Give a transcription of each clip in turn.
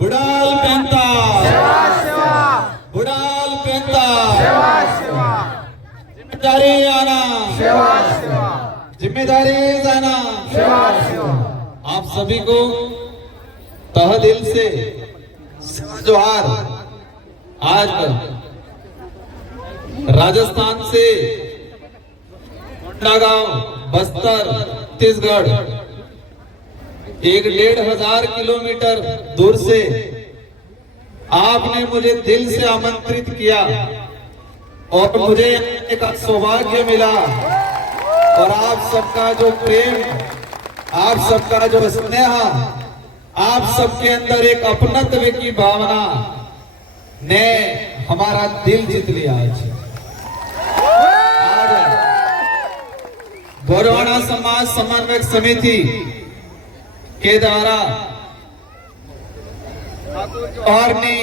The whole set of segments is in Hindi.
बुडाल पेंता बुडाल पेंता जिम्मेदारी आना जिम्मेदारी जाना। आप सभी को तह दिल से जोहार। आज राजस्थान से गांव बस्तर छत्तीसगढ़ 1,500 किलोमीटर दूर से आपने मुझे दिल से आमंत्रित किया और मुझे एक सौभाग्य मिला। और आप सबका जो प्रेम, आप सबका जो स्नेह, आप सबके अंदर एक अपनत्व की भावना ने हमारा दिल जीत लिया। आज गोरवाड़ा समाज समन्वयक समिति के द्वारा और ने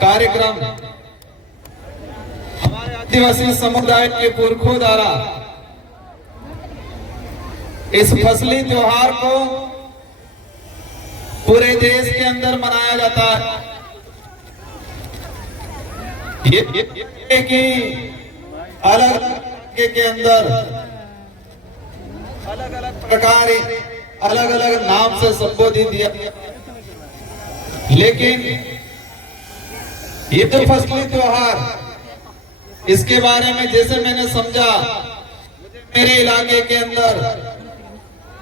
कार्यक्रम हमारे आदिवासी समुदाय के पुरखों द्वारा इस फसली त्योहार को पूरे देश के अंदर मनाया जाता है। ये कि अलग के अंदर अलग अलग प्रकार अलग अलग नाम से संबोधित किया, लेकिन ये तो फसली त्योहार इसके बारे में जैसे मैंने समझा, मेरे इलाके के अंदर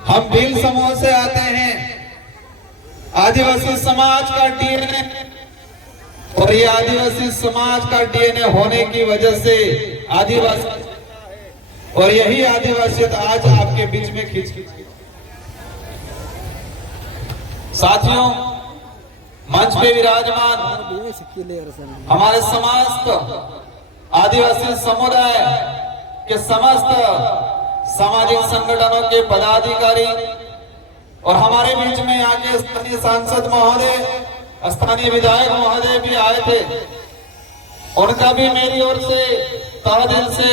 हम भील समूह से आते हैं, आदिवासी समाज का डीएनए, और ये आदिवासी समाज का डीएनए होने की वजह से आदिवासी, और यही आदिवासियत आज आपके बीच में खींच साथियों, मंच पे विराजमान हमारे समस्त आदिवासी समुदाय के समस्त सामाजिक संगठनों के पदाधिकारी और हमारे बीच में यहाँ के स्थानीय सांसद महोदय, स्थानीय विधायक महोदय भी आए थे, उनका भी मेरी ओर से तहे दिल से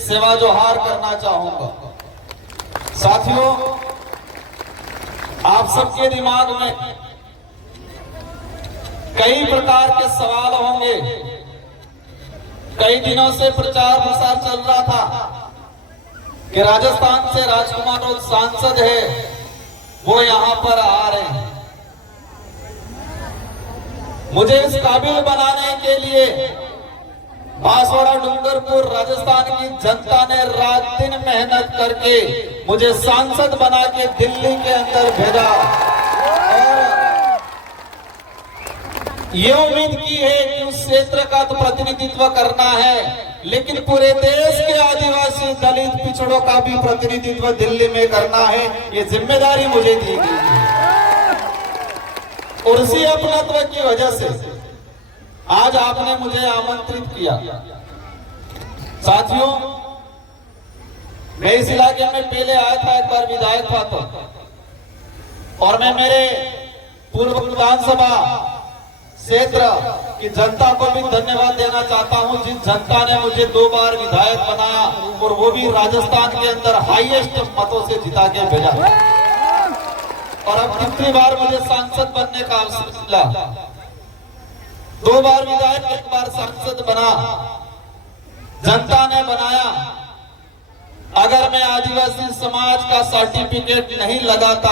सेवा जोहार करना चाहूंगा। साथियों, आप सबके दिमाग में कई प्रकार के सवाल होंगे। कई दिनों से प्रचार प्रसार चल रहा था कि राजस्थान से राजकुमार और सांसद है वो यहां पर आ रहे हैं। मुझे इस काबिल बनाने के लिए बांसवाड़ा डूंगरपुर राजस्थान की जनता ने रात दिन मेहनत करके मुझे सांसद बना के दिल्ली के अंदर भेजा और ये उम्मीद की है कि उस क्षेत्र का तो प्रतिनिधित्व करना है, लेकिन पूरे देश के आदिवासी दलित पिछड़ों का भी प्रतिनिधित्व दिल्ली में करना है। ये जिम्मेदारी मुझे दी गई है और उसी अपनत्व की वजह से आज आपने मुझे आमंत्रित किया। साथियों, मैं इस इलाके में पहले आया था, एक बार विधायक था तो, और मैं मेरे पूर्व विधानसभा क्षेत्र की जनता को भी धन्यवाद देना चाहता हूं, जिस जनता ने मुझे 2 बार विधायक बनाया और वो भी राजस्थान के अंदर हाईएस्ट मतों से जिता के भेजा, और अब कितनी बार मुझे सांसद बनने का अवसर मिला। 2 बार विधायक, 1 बार सांसद बना, जनता ने बनाया। अगर मैं आदिवासी समाज का सर्टिफिकेट नहीं लगाता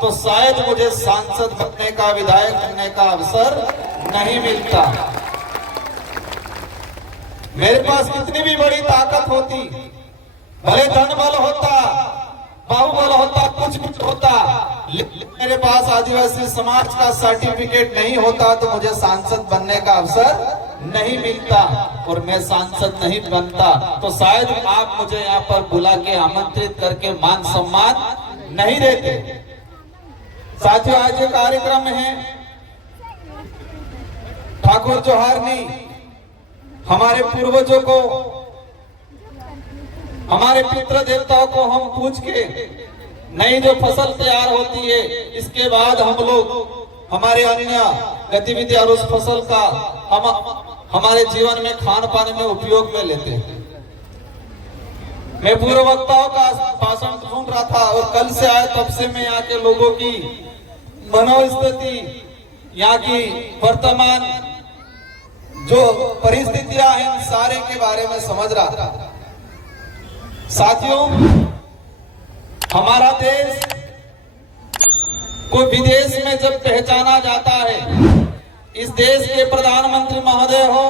तो शायद मुझे सांसद बनने का, विधायक बनने का अवसर नहीं मिलता। मेरे पास कितनी भी बड़ी ताकत होती, भले धन बल होता, बाहुबल होता, कुछ होता, लेकिन मेरे पास आदिवासी समाज का सर्टिफिकेट नहीं होता तो मुझे सांसद बनने का अवसर नहीं मिलता, और मैं सांसद नहीं बनता तो शायद आप मुझे यहाँ पर बुला के आमंत्रित करके मान सम्मान नहीं देते। साथियों, आज ये कार्यक्रम है ठाकुर जोहारनी, हमारे पूर्वजों को, हमारे पितृ देवताओं को हम पूछ के नई जो फसल तैयार होती है, इसके बाद हम लोग हमारे अन्य गतिविधि और उस फसल का हम हमारे जीवन में खान पान में उपयोग में लेते हैं। मैं पूर्व वक्ताओं का भाषण सुन रहा था और कल से आए तब से मैं यहाँ के लोगों की मनोस्थिति, यहाँ की वर्तमान जो परिस्थितियां हैं इन सारे के बारे में समझ रहा था। साथियों, हमारा देश को विदेश में जब पहचाना जाता है, इस देश के प्रधानमंत्री महोदय हो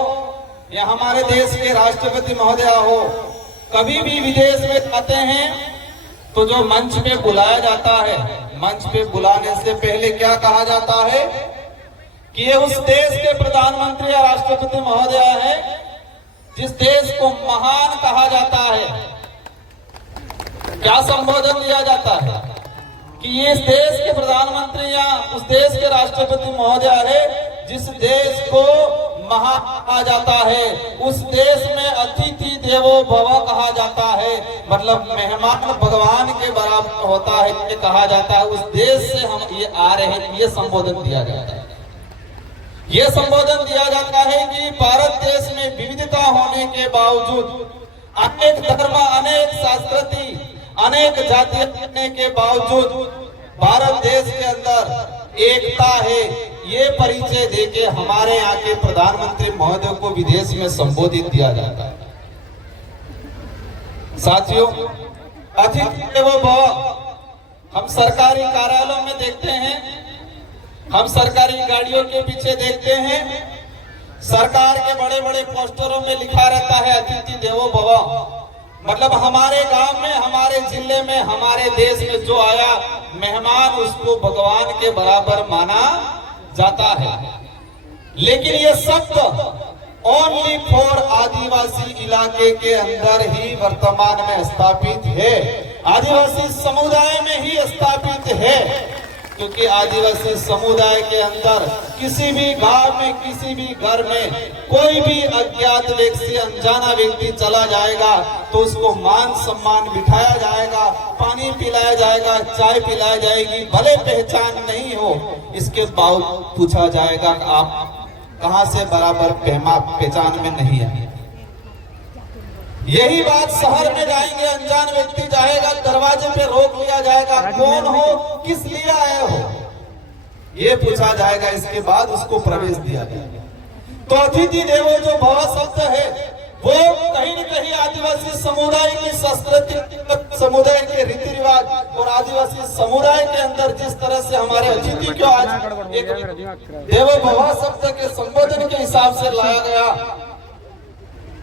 या हमारे देश के राष्ट्रपति महोदय हो, कभी भी विदेश में जाते हैं तो जो मंच पे बुलाया जाता है, मंच पे बुलाने से पहले क्या कहा जाता है कि ये उस देश के प्रधानमंत्री या राष्ट्रपति महोदय है जिस देश को महान कहा जाता है। क्या संबोधन दिया जाता है कि ये इस देश के प्रधानमंत्री या उस देश के राष्ट्रपति महोदय है जिस देश को महान कहा जाता है। उस देश में अतिथि देवो भव कहा जाता है, मतलब मेहमान भगवान के बराबर होता है ये कहा जाता है। उस देश से हम ये आ रहे हैं, ये संबोधन दिया जाता है। ये संबोधन दिया जाता है कि भारत देश में विविधता होने के बावजूद, अनेक धर्म, अनेक संस्कृति, अनेक जातियां होने के बावजूद भारत देश के अंदर एकता है, ये परिचय देके हमारे यहाँ के प्रधानमंत्री महोदय को विदेश में संबोधित किया जाता है। साथियों, अतिथि देवो भव हम सरकारी कार्यालयों में देखते हैं, हम सरकारी गाड़ियों के पीछे देखते हैं, सरकार के बड़े बड़े पोस्टरों में लिखा रहता है अतिथि देवो भव। मतलब हमारे गांव में, हमारे जिले में, हमारे देश में जो आया मेहमान, उसको भगवान के बराबर माना जाता है। लेकिन ये शब्द ओनली फॉर आदिवासी इलाके के अंदर ही वर्तमान में स्थापित है, आदिवासी समुदाय में ही स्थापित है, क्योंकि आदिवासी समुदाय के अंदर किसी भी गांव में, किसी भी घर में कोई भी अज्ञात व्यक्ति, अनजाना व्यक्ति चला जाएगा तो उसको मान सम्मान बिठाया जाएगा, पानी पिलाया जाएगा, चाय पिलाई जाएगी, भले पहचान नहीं हो इसके बावजूद पूछा जाएगा कि आप कहां से, बराबर पहचान में नहीं है। यही बात शहर में जाएंगे, अनजान व्यक्ति जाएगा, दरवाजे पे रोक लिया जाएगा, कौन हो, किस लिए आए हो, ये पूछा जाएगा, इसके बाद उसको प्रवेश दिया जाएगा। तो अतिथि देवो जो भव शब्द है वो कहीं न कहीं आदिवासी समुदाय की संस्कृति, समुदाय के रीति रिवाज और आदिवासी समुदाय के अंदर जिस तरह से हमारे अतिथि को आज एक देवो भव शब्द के संबोधन के हिसाब से लाया गया,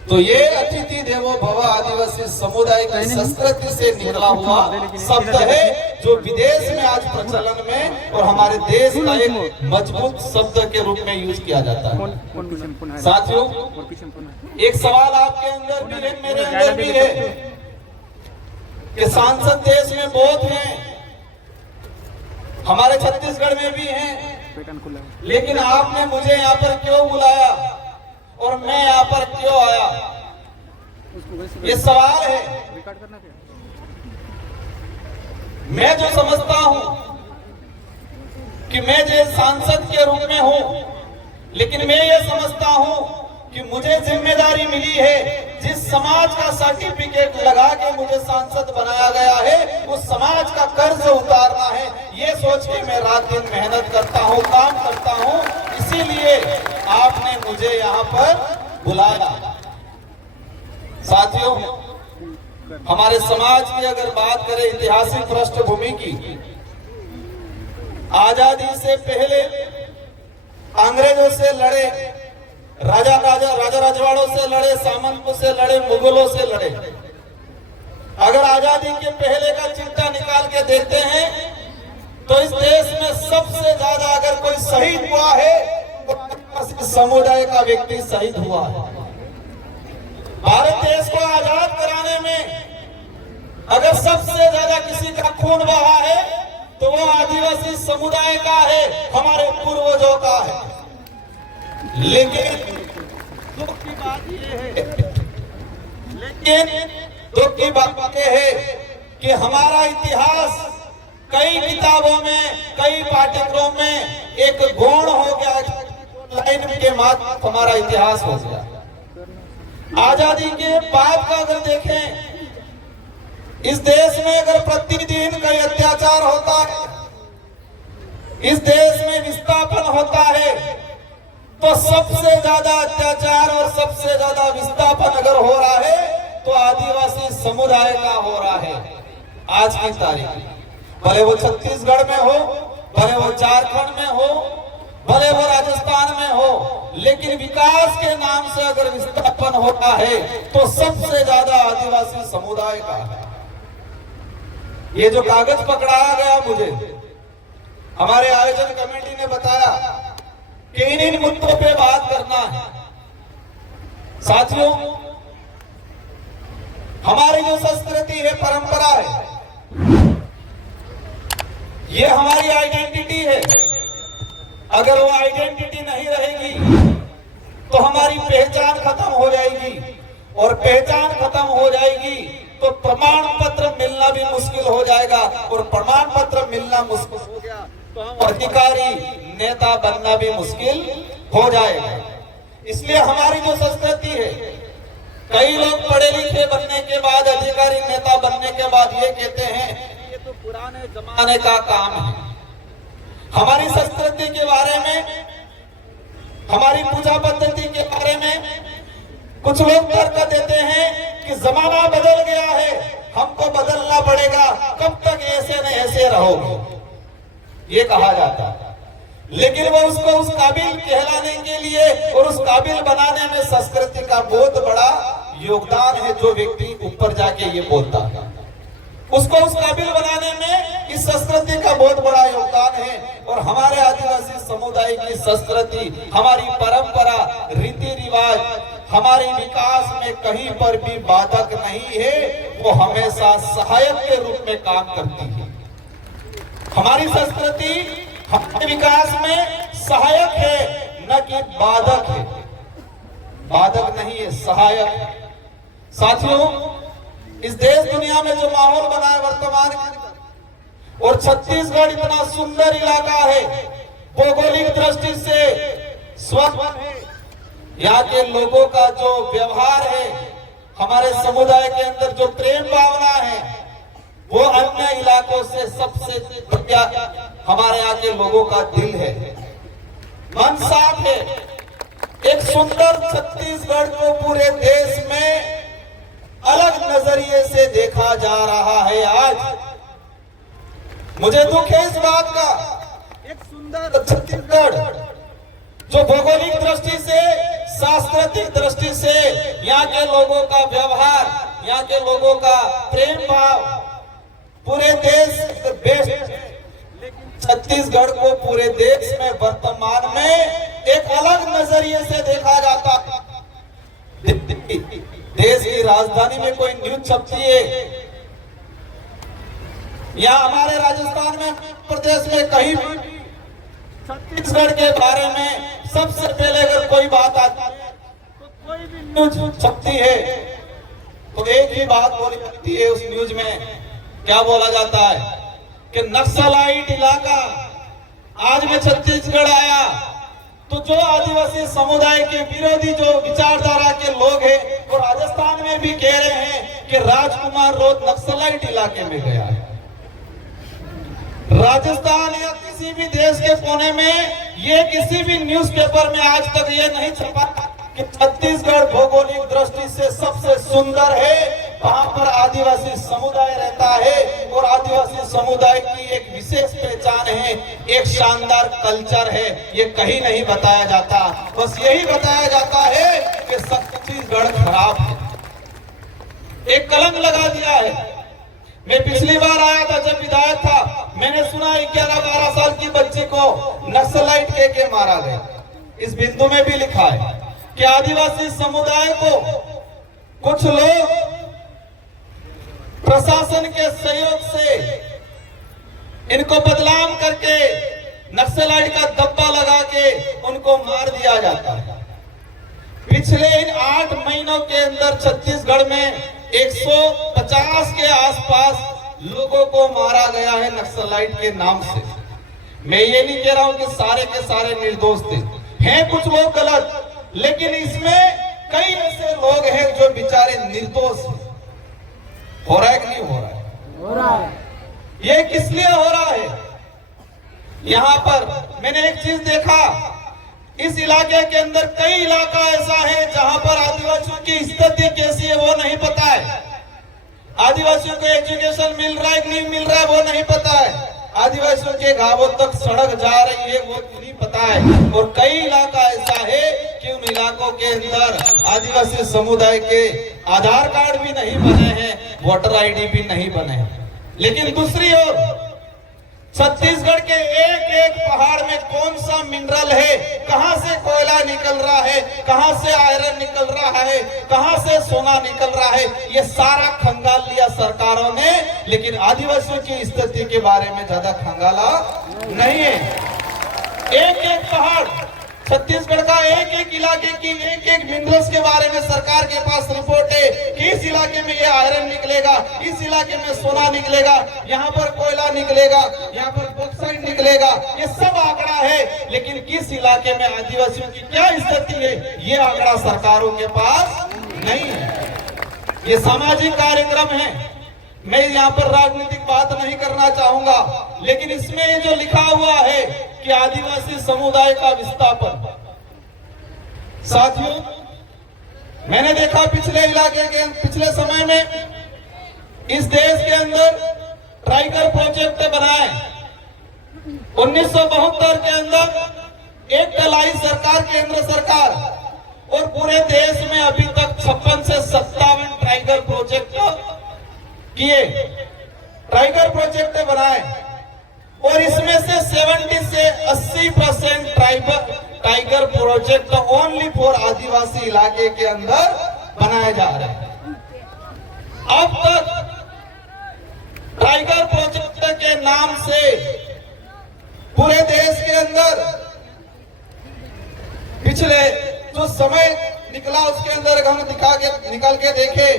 तो ये अतिथि देवो भव आदिवासी समुदाय की संस्कृति से निकला हुआ शब्द है जो विदेश में आज प्रचलन में और हमारे देश का एक मजबूत शब्द के रूप में यूज किया जाता है। साथियों, एक सवाल आपके अंदर भी है, मेरे अंदर भी है कि सांसद देश में बहुत हैं, हमारे छत्तीसगढ़ में भी हैं, लेकिन आपने मुझे यहाँ पर क्यों बुलाया और मैं यहाँ पर क्यों आया, ये सवाल है। मैं जो समझता हूं कि मैं जो सांसद के रूप में हूं, लेकिन मैं ये समझता हूं कि मुझे जिम्मेदारी मिली है, जिस समाज का सर्टिफिकेट लगा के मुझे सांसद बनाया गया है उस समाज का कर्ज उतारना है, ये सोच के मैं रात दिन मेहनत करता हूं, काम करता हूं। इसीलिए आपने मुझे यहाँ पर बुलाया। साथियों, हमारे समाज की अगर बात करें ऐतिहासिक पृष्ठभूमि की, आजादी से पहले अंग्रेजों से लड़े, राजा रजवाड़ों से लड़े, सामंतों से लड़े, मुगलों से लड़े। अगर आजादी के पहले का चिट्ठा निकाल के देखते हैं तो इस देश में सबसे ज्यादा अगर कोई शहीद हुआ है तो समुदाय का व्यक्ति शहीद हुआ है। भारत देश को आजाद कराने में अगर सबसे ज्यादा किसी का खून बहा है तो वो आदिवासी समुदाय का है, हमारे पूर्वजों का है। लेकिन दुख की बात यह है कि हमारा इतिहास कई किताबों में, कई पाठ्यक्रम में एक गौण हो गया, लाइन के माध्यम हमारा इतिहास हो गया। आजादी के बाद का अगर देखें, इस देश में अगर प्रतिदिन कई अत्याचार होता है, इस देश में विस्थापन होता है तो सबसे ज्यादा अत्याचार और सबसे ज्यादा विस्थापन अगर हो रहा है तो आदिवासी समुदाय का हो रहा है। आज की तारीख भले वो छत्तीसगढ़ में हो, भले वो झारखंड में हो, भले वो राजस्थान में हो, लेकिन विकास के नाम से अगर विस्थापन होता है तो सबसे ज्यादा आदिवासी समुदाय का है। ये जो कागज पकड़ाया गया मुझे, हमारे आयोजन कमेटी ने बताया कि इन मुद्दों पे बात करना है। साथियों, हमारी जो संस्कृति है, परंपरा है, ये हमारी आइडेंटिटी है। अगर वो आइडेंटिटी नहीं रहेगी तो हमारी पहचान खत्म हो जाएगी, और पहचान खत्म हो जाएगी तो प्रमाण पत्र मिलना भी मुश्किल हो जाएगा, और प्रमाण पत्र मिलना मुश्किल हो गया तो हम अधिकारी नेता बनना भी मुश्किल हो जाएगा। इसलिए हमारी जो संस्कृति है, कई लोग पढ़े लिखे बनने के बाद, अधिकारी नेता बनने के बाद ये कहते हैं ये तो पुराने जमाने का काम है। हमारी संस्कृति के बारे में, हमारी पूजा पद्धति के बारे में कुछ लोग तर्क देते हैं कि जमाना बदल गया है, हमको बदलना पड़ेगा, कब तक ऐसे न ऐसे रहोगे, ये कहा जाता है। लेकिन वो उसको उस काबिल कहलाने के लिए और उस काबिल बनाने में संस्कृति का बहुत बड़ा योगदान है। जो व्यक्ति ऊपर जाके ये बोलता है, उसको उस काबिल बनाने में इस संस्कृति का बहुत बड़ा योगदान है। और हमारे आदिवासी समुदाय की संस्कृति, हमारी परंपरा, रीति रिवाज हमारे विकास में कहीं पर भी बाधक नहीं है, वो हमेशा सहायक के रूप में काम करती है। हमारी संस्कृति हमारे विकास में सहायक है, न कि बाधक है। बाधक नहीं है, सहायक है। साथियों, इस देश दुनिया में जो माहौल बना है वर्तमान, और छत्तीसगढ़ इतना सुंदर इलाका है, भौगोलिक दृष्टि से स्वच्छ है, यहाँ के लोगों का जो व्यवहार है, हमारे समुदाय के अंदर जो प्रेम भावना है, वो अन्य इलाकों से सबसे बढ़िया हमारे यहाँ के लोगों का दिल है, मन साफ है। एक सुंदर छत्तीसगढ़ को पूरे देश में अलग नजरिए से देखा जा रहा है। आज मुझे दुख है इस बात का, एक सुंदर छत्तीसगढ़ जो भौगोलिक दृष्टि से, सांस्कृतिक दृष्टि से, यहाँ के लोगों का व्यवहार, यहाँ के लोगों का प्रेम भाव पूरे देश बेस्ट, लेकिन छत्तीसगढ़ को पूरे देश में वर्तमान में एक अलग नजरिए से देखा जाता है। देश की राजधानी में कोई न्यूज छपती है, या हमारे राजस्थान में, प्रदेश में कहीं भी छत्तीसगढ़ के बारे में सबसे पहले अगर कोई बात आती है तो कोई भी न्यूज छपती है तो एक ही बात बोली जाती है उस न्यूज में। क्या बोला जाता है कि नक्सलाइट इलाका। आज मैं छत्तीसगढ़ आया तो जो आदिवासी समुदाय के विरोधी जो विचारधारा के लोग हैं वो राजस्थान में भी कह रहे हैं कि राजकुमार रोड नक्सलाइट इलाके में गया है। राजस्थान या किसी भी देश के कोने में ये किसी भी न्यूज़पेपर में आज तक ये नहीं छपा कि छत्तीसगढ़ भौगोलिक दृष्टि से सबसे सुंदर है, वहां पर आदिवासी समुदाय रहता है और आदिवासी समुदाय की एक विशेष पहचान है, एक शानदार कल्चर है। ये कहीं नहीं बताया जाता, बस यही बताया जाता है कि छत्तीसगढ़ खराब है, एक कलंक लगा दिया है। मैं पिछली बार आया था जब विधायक था, मैंने सुना 11-12 साल की बच्ची को नक्सलाइट के मारा गया। इस बिंदु में भी लिखा है कि आदिवासी समुदाय को कुछ लोग प्रशासन के सहयोग से इनको बदनाम करके नक्सलाइट का धब्बा लगा के उनको मार दिया जाता है। पिछले इन 8 महीनों के अंदर छत्तीसगढ़ में 150 के आसपास लोगों को मारा गया है नक्सलाइट के नाम से। मैं ये नहीं कह रहा हूं कि सारे के सारे निर्दोष थे, हैं कुछ लोग गलत, लेकिन इसमें कई ऐसे लोग हैं जो बेचारे निर्दोष हैं। हो रहा है कि नहीं हो रहा है? हो रहा है। ये किस लिए हो रहा है? यहाँ पर मैंने एक चीज देखा, इस इलाके के अंदर कई इलाका ऐसा है जहां पर आदिवासियों की स्थिति कैसी है वो नहीं पता है। आदिवासियों को एजुकेशन मिल रहा है कि नहीं मिल रहा है वो नहीं पता है। आदिवासियों के गांवों तक सड़क जा रही है वो नहीं पता है। और कई इलाका ऐसा है कि उन इलाकों के अंदर आदिवासी समुदाय के आधार कार्ड भी नहीं बने हैं, वोटर आईडी भी नहीं बने हैं। लेकिन दूसरी ओर छत्तीसगढ़ के एक एक पहाड़ में कौन सा मिनरल है, कहां से कोयला निकल रहा है, कहां से आयरन निकल रहा है, कहां से सोना निकल रहा है, ये सारा खंगाल लिया सरकारों ने। लेकिन आदिवासियों की स्थिति के बारे में ज्यादा खंगाला नहीं है। एक एक पहाड़, छत्तीसगढ़ का एक एक इलाके की एक एक मिनरल्स के बारे में सरकार के पास रिपोर्ट है कि इस इलाके में ये आयरन निकलेगा, इस इलाके में सोना निकलेगा, यहाँ पर कोयला निकलेगा, यहाँ पर बॉक्साइट निकलेगा, ये सब आंकड़ा है। लेकिन किस इलाके में आदिवासियों की क्या स्थिति है ये आंकड़ा सरकारों के पास नहीं है। ये सामाजिक कार्यक्रम है, मैं यहाँ पर राजनीतिक बात नहीं करना चाहूंगा, लेकिन इसमें ये जो लिखा हुआ है कि आदिवासी समुदाय का विस्थापन, साथियों मैंने देखा पिछले समय में इस देश के अंदर टाइगर प्रोजेक्ट बनाए। 1972 के अंदर एक लाई सरकार, केंद्र सरकार, और पूरे देश में अभी तक 56 से 57 टाइगर प्रोजेक्ट किए, टाइगर प्रोजेक्ट बनाए, और इसमें से 70 से 80% टाइगर प्रोजेक्ट ओनली फॉर आदिवासी इलाके के अंदर बनाए जा रहे हैं। अब तक टाइगर प्रोजेक्ट के नाम से पूरे देश के अंदर पिछले जो समय निकला उसके अंदर हम निकाल के देखे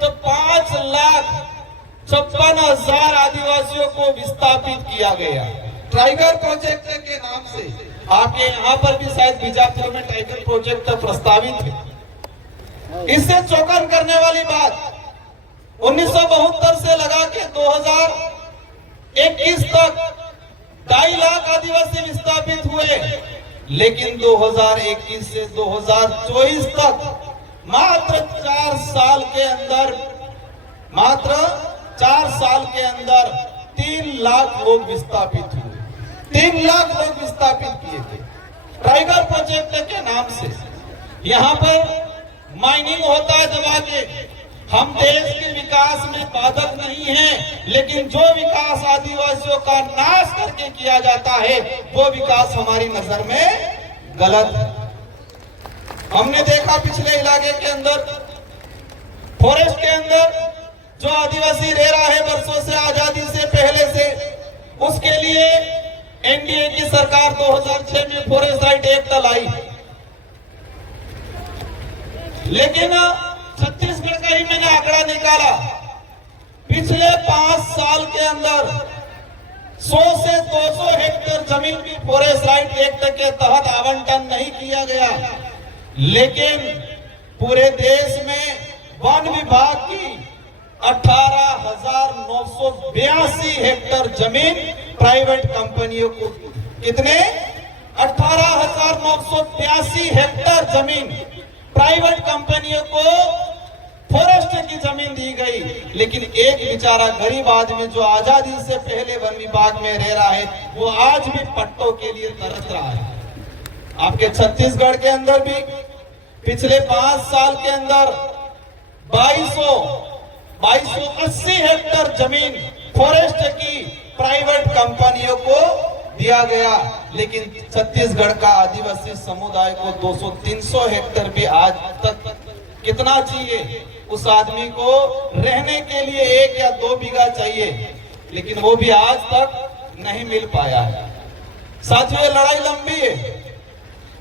तो 5,56,000 आदिवासियों को विस्थापित किया गया टाइगर प्रोजेक्ट के नाम से। आपके यहाँ पर भी शायद बीजापुर में टाइगर प्रोजेक्ट प्रस्तावित है। इससे चौंकन करने वाली बात, 1972 से लगा के 2021 तक 2.5 लाख आदिवासी विस्थापित हुए, लेकिन 2021 से 2024 तक मात्र 4 साल के अंदर 3 लाख लोग विस्थापित हुए। 3 लाख लोग विस्थापित किए थे टाइगर प्रोजेक्ट के नाम से। यहाँ पर माइनिंग होता है दबा के। हम देश के विकास में बाधक नहीं हैं, लेकिन जो विकास आदिवासियों का नाश करके किया जाता है वो विकास हमारी नजर में गलत है। हमने देखा पिछले इलाके के अंदर, फॉरेस्ट के अंदर जो आदिवासी रह रहा है वर्षों से, आजादी से पहले से, उसके लिए एनडीए की सरकार 2006 में फॉरेस्ट राइट एक्ट लाई। लेकिन छत्तीसगढ़ का ही मैंने आंकड़ा निकाला, पिछले 5 साल के अंदर 100 से 200 हेक्टेयर जमीन भी फॉरेस्ट राइट एक्ट के तहत आवंटन नहीं किया गया। लेकिन पूरे देश में वन विभाग की 18,982 हेक्टेयर जमीन प्राइवेट कंपनियों को, कितने 18,982 हेक्टेयर जमीन प्राइवेट कंपनियों को फॉरेस्ट की जमीन दी गई। लेकिन एक बेचारा गरीब आदमी जो आजादी से पहले वन विभाग में रह रहा है वो आज भी पट्टों के लिए तरस रहा है। आपके छत्तीसगढ़ के अंदर भी पिछले 5 साल के अंदर 2280 हेक्टेयर जमीन फॉरेस्ट की प्राइवेट कंपनियों को दिया गया। लेकिन छत्तीसगढ़ का आदिवासी समुदाय को 200-300 हेक्टेयर भी आज तक कितना चाहिए, उस आदमी को रहने के लिए 1 या 2 बीघा चाहिए, लेकिन वो भी आज तक नहीं मिल पाया है। साथियों, ये लड़ाई लंबी है,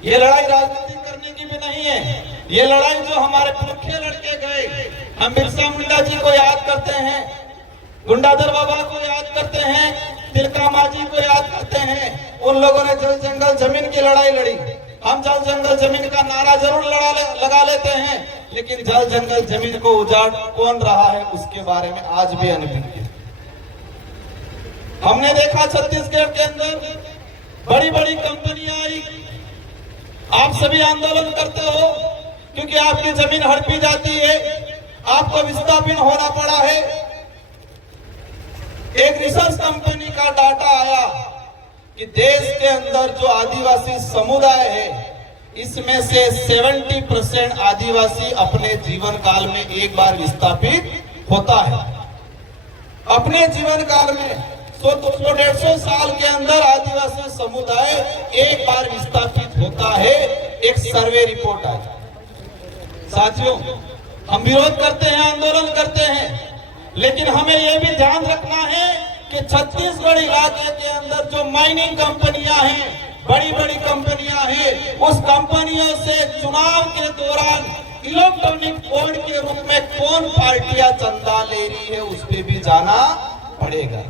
ये लड़ाई राजनीति करने की भी नहीं है। ये लड़ाई जो हमारे पुरखे लड़के गए, हम बिरसा मुंडा जी को याद करते हैं, गुंडाधर बाबा को याद करते हैं, तिलका मांझी को याद करते हैं। उन लोगों ने जल जंगल जमीन की लड़ाई लड़ी। हम जल जंगल जमीन का नारा जरूर लगा लेते हैं, लेकिन जल जंगल जमीन को उजाड़ कौन रहा है उसके बारे में आज भी अनभिज्ञ। हमने देखा छत्तीसगढ़ के अंदर बड़ी बड़ी कंपनियां आई, आप सभी आंदोलन करते हो क्योंकि आपकी जमीन हड़पी जाती है, आपको विस्थापित होना पड़ा है। एक रिसर्च कंपनी का डाटा आया कि देश के अंदर जो आदिवासी समुदाय है इसमें से 70% आदिवासी अपने जीवन काल में एक बार विस्थापित होता है। अपने जीवन काल में 100-150 साल के अंदर आदिवासी समुदाय एक बार विस्थापित होता है, एक सर्वे रिपोर्ट आया। साथियों, हम विरोध करते हैं, आंदोलन करते हैं, लेकिन हमें यह भी ध्यान रखना है कि छत्तीसगढ़ इलाके के अंदर जो माइनिंग कंपनियां हैं, बड़ी बड़ी कंपनियां हैं, उस कंपनियों से चुनाव के दौरान इलेक्ट्रॉनिक बोर्ड के रूप में कौन पार्टियां चंदा ले रही है उस पे भी जाना पड़ेगा।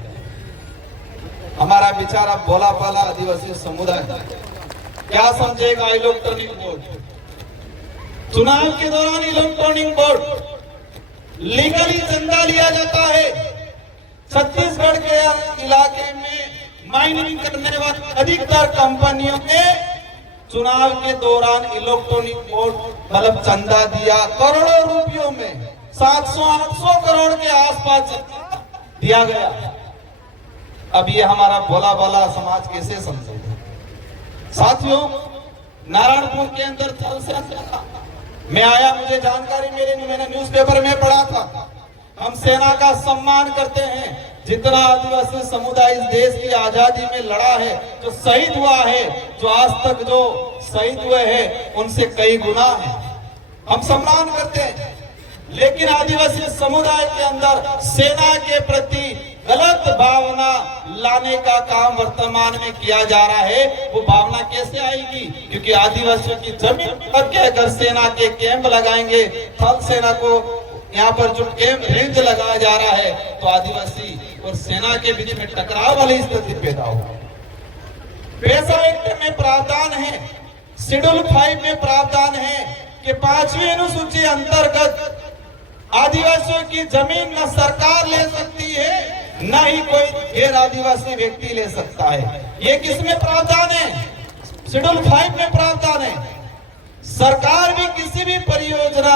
हमारा बेचारा भोला भाला आदिवासी समुदाय क्या समझेगा इलेक्ट्रॉनिक बोर्ड? चुनाव के दौरान इलेक्ट्रॉनिक बोर्ड लीगली चंदा लिया जाता है। छत्तीसगढ़ के इलाके में माइनिंग करने वाली अधिकतर कंपनियों ने चुनाव के दौरान इलेक्ट्रॉनिक बोर्ड मतलब चंदा दिया, करोड़ों रुपयों में 700-800 करोड़ के आसपास दिया गया। अब ये हमारा भोला भाला समाज कैसे समझेगा? साथियों, नारायणपुर के अंदर थल सेना मैं आया, मुझे जानकारी मैंने न्यूज़पेपर में पढ़ा था। हम सेना का सम्मान करते हैं, जितना आदिवासी समुदाय इस देश की आजादी में लड़ा है, जो शहीद हुआ है, जो आज तक जो शहीद हुए हैं उनसे कई गुना है, हम सम्मान करते हैं। लेकिन आदिवासी समुदाय के अंदर सेना के प्रति गलत भावना लाने का काम वर्तमान में किया जा रहा है। वो भावना कैसे आएगी? क्योंकि आदिवासियों की जमीन पर के अगर सेना के कैंप लगाएंगे, थल सेना को यहाँ पर जो कैंप रेंज लगाया जा रहा है, तो आदिवासी और सेना के बीच में टकराव वाली स्थिति पैदा होगी। पैसा एक्ट में प्रावधान है, शेड्यूल 5 में प्रावधान है कि 5वीं अनुसूची अंतर्गत आदिवासियों की जमीन न सरकार ले सकती है, न ही कोई गैर आदिवासी व्यक्ति ले सकता है। ये किसमें प्रावधान है? शेड्यूल 5 में प्रावधान है। सरकार भी किसी भी परियोजना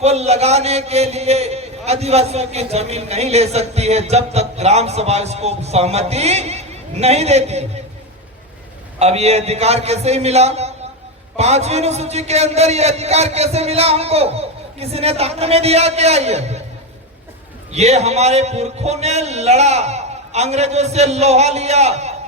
को लगाने के लिए आदिवासियों की जमीन नहीं ले सकती है जब तक ग्राम सभा इसको सहमति नहीं देती। अब ये अधिकार कैसे ही मिला? 5वीं अनुसूची के अंदर ये अधिकार कैसे मिला हमको? किसी ने दान में दिया क्या? ये हमारे पुरखों ने लड़ा, अंग्रेजों से लोहा लिया,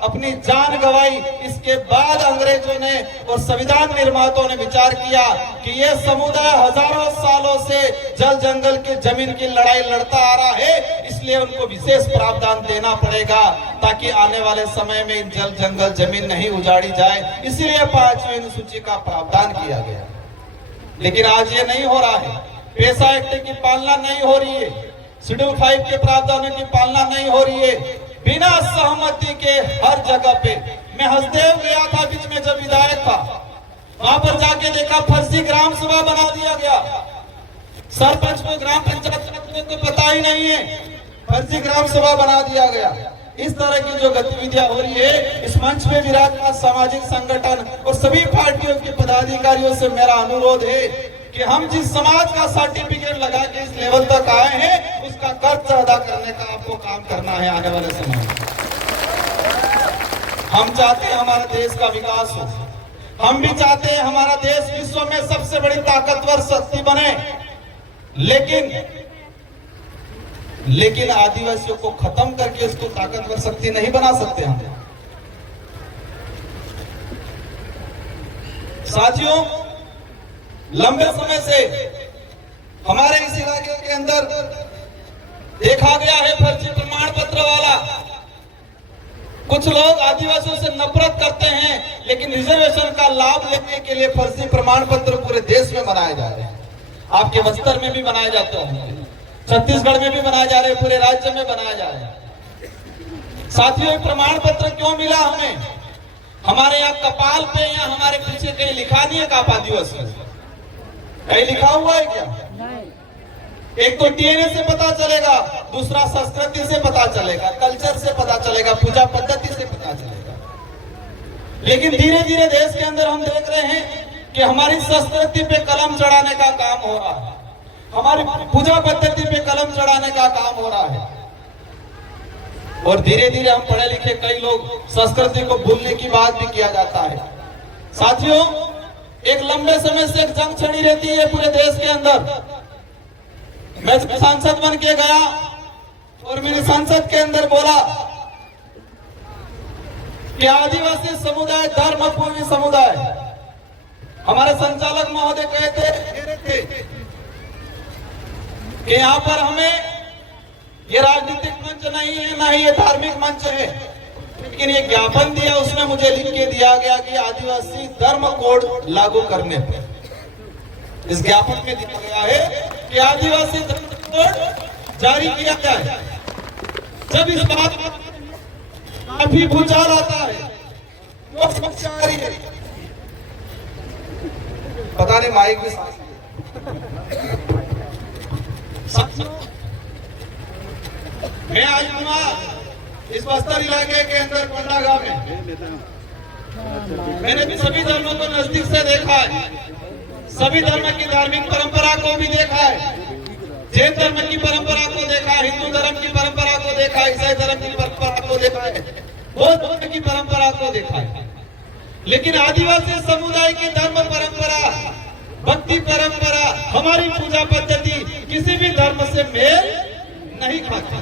अपनी जान गंवाई। इसके बाद अंग्रेजों ने और संविधान निर्माताओं ने विचार किया कि यह समुदाय हजारों सालों से जल जंगल की जमीन की लड़ाई लड़ता आ रहा है, इसलिए उनको विशेष प्रावधान देना पड़ेगा ताकि आने वाले समय में जल जंगल जमीन नहीं उजाड़ी जाए। इसलिए 5वीं अनुसूची का प्रावधान किया गया। लेकिन आज ये नहीं हो रहा है। पैसा एक्ट की पालना नहीं हो रही है, शेड्यूल 5 के प्रावधानों की पालना नहीं हो रही है। बिना सहमति के हर जगह पे, मैं हसदेव गया था बीच में जब विधायक था, वहां पर जाके देखा फर्जी ग्राम सभा बना दिया गया। सरपंच को, ग्राम पंचायत को पता ही नहीं है, फर्जी ग्राम सभा बना दिया गया। इस तरह की जो गतिविधियां हो रही है, इस मंच पे विराजमान सामाजिक संगठन और सभी पार्टियों के पदाधिकारियों से मेरा अनुरोध है कि हम जिस समाज का सर्टिफिकेट लगा के इस लेवल तक आए हैं, उसका कर्ज अदा करने का आपको काम करना है आने वाले समय में। हम चाहते हैं हमारे देश का विकास हो, हम भी चाहते हैं हमारा देश विश्व में सबसे बड़ी ताकतवर शक्ति बने, लेकिन आदिवासियों को खत्म करके इसको ताकतवर शक्ति नहीं बना सकते हम। साथियों, लंबे समय से हमारे इस इलाके के अंदर देखा गया है फर्जी प्रमाण पत्र वाला। कुछ लोग आदिवासियों से नफरत करते हैं, लेकिन रिजर्वेशन का लाभ लेने के लिए फर्जी प्रमाण पत्र पूरे देश में बनाए जा रहे हैं। आपके बस्तर में भी बनाए जाते हैं, छत्तीसगढ़ में भी बनाए जा रहे हैं, पूरे राज्य में बनाए जा रहे हैं। साथियों, प्रमाण पत्र क्यों मिला हमें? हमारे यहाँ कपाल पे या हमारे पीछे कहीं लिखा नहीं है का आप आदिवासी? कहीं लिखा हुआ है क्या? एक तो डीएनए से पता चलेगा, दूसरा संस्कृति से पता चलेगा, कल्चर से पता चलेगा, पूजा पद्धति से पता चलेगा। लेकिन धीरे धीरे देश के अंदर हम देख रहे हैं कि हमारी संस्कृति पे कलम चढ़ाने का काम हो रहा है, हमारी पूजा पद्धति पे कलम चढ़ाने का काम हो रहा है। और धीरे धीरे हम पढ़े लिखे कई लोग संस्कृति को भूलने की बात भी किया जाता है। साथियों, एक लंबे समय से एक जंग छिड़ी रहती है पूरे देश के अंदर। मैं सांसद बन के गया और मेरी संसद के अंदर बोला कि आदिवासी समुदाय धर्मपूर्वी समुदाय। हमारे संचालक महोदय कहते थे कि यहाँ पर हमें ये राजनीतिक मंच नहीं है, ना ही ये धार्मिक मंच है, लेकिन ये ज्ञापन दिया, उसमें मुझे लिख के दिया गया कि आदिवासी धर्म कोड लागू करने पर। इस ज्ञापन में दिया गया है कि आदिवासी धर्म कोड जारी किया जाए। जब इस बात काफी भूचाल आता है, वो समस्या आ रही है। पता नहीं माइक भी मैं आज वहां इस बस्तर इलाके के अंदर कोंडागांव में मैंने सभी धर्मों को नजदीक से देखा है, सभी धर्म की धार्मिक परंपरा को भी देखा है। जैन धर्म की परंपरा को देखा है, हिंदू धर्म की परंपरा को देखा है, ईसाई धर्म की परंपरा को देखा है, बौद्ध धर्म की परंपरा को देखा है। लेकिन आदिवासी समुदाय की धर्म परंपरा, भक्ति परंपरा, हमारी पूजा पद्धति किसी भी धर्म से मेल नहीं खाती।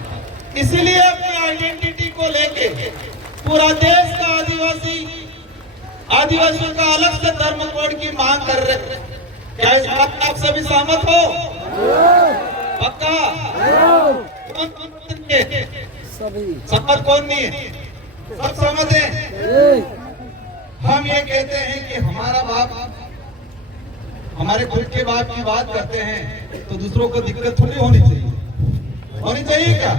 इसीलिए अपनी आइडेंटिटी को लेके पूरा देश का आदिवासियों का अलग से धर्म कोड की मांग कर रहे हैं। क्या इस बात में आप सभी सहमत हो? पक्का? कौन सहमत, कौन नहीं है? सब सहमत है। हम ये कहते हैं कि हमारा बाप, हमारे खुद के बाप की बात करते हैं तो दूसरों को दिक्कत थोड़ी होनी चाहिए। होनी चाहिए क्या?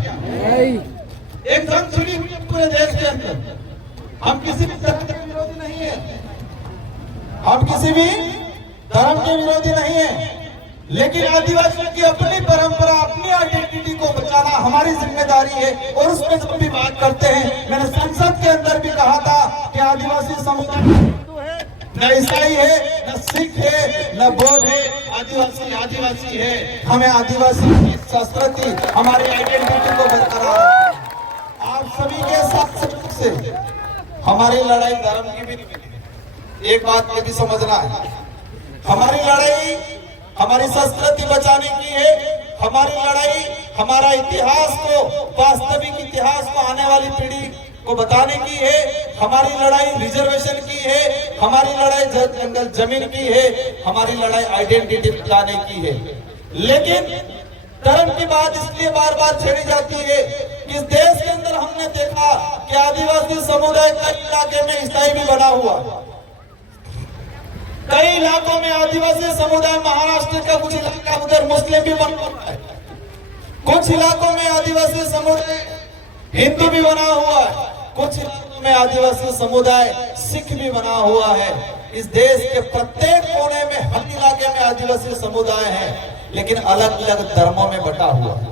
एक जंग छिड़ी हुई है पूरे देश के अंदर। हम किसी भी धर्म के विरोधी नहीं है, हम किसी भी धर्म के विरोधी नहीं है, लेकिन आदिवासियों की अपनी परंपरा, अपनी आइडेंटिटी को बचाना हमारी जिम्मेदारी है। और उसमें जब भी बात करते हैं, मैंने संसद के अंदर भी कहा था कि आदिवासी समुदाय न ईसाई है, न सिख है, न बौद्ध है, आदिवासी आदिवासी है। हमें आदिवासी की संस्कृति, हमारी आइडेंटिटी को बरकरार, आप सभी के साथ से हमारी लड़ाई धर्म की भी नहीं। एक बात ये भी समझना है, हमारी लड़ाई हमारी संस्कृति बचाने की है। हमारी लड़ाई हमारा इतिहास को, वास्तविक इतिहास को आने वाली पीढ़ी को बताने की है। हमारी लड़ाई रिजर्वेशन की है, हमारी लड़ाई जंगल जमीन की है, हमारी लड़ाई आइडेंटिटी बचाने की है। लेकिन धर्म की बात इसलिए बार बार छेड़ी जाती है कि इस देश के अंदर हमने देखा कि आदिवासी समुदाय कई इलाके में ईसाई भी बना हुआ, कई इलाकों में आदिवासी समुदाय, महाराष्ट्र का कुछ इलाका उधर मुस्लिम भी बना हुआ है, कुछ इलाकों में आदिवासी समुदाय हिंदू भी बना हुआ है, कुछ इलाकों में आदिवासी समुदाय सिख भी बना हुआ है। इस देश के प्रत्येक कोने में, हर इलाके में आदिवासी समुदाय है, लेकिन अलग अलग धर्मों में बटा हुआ है।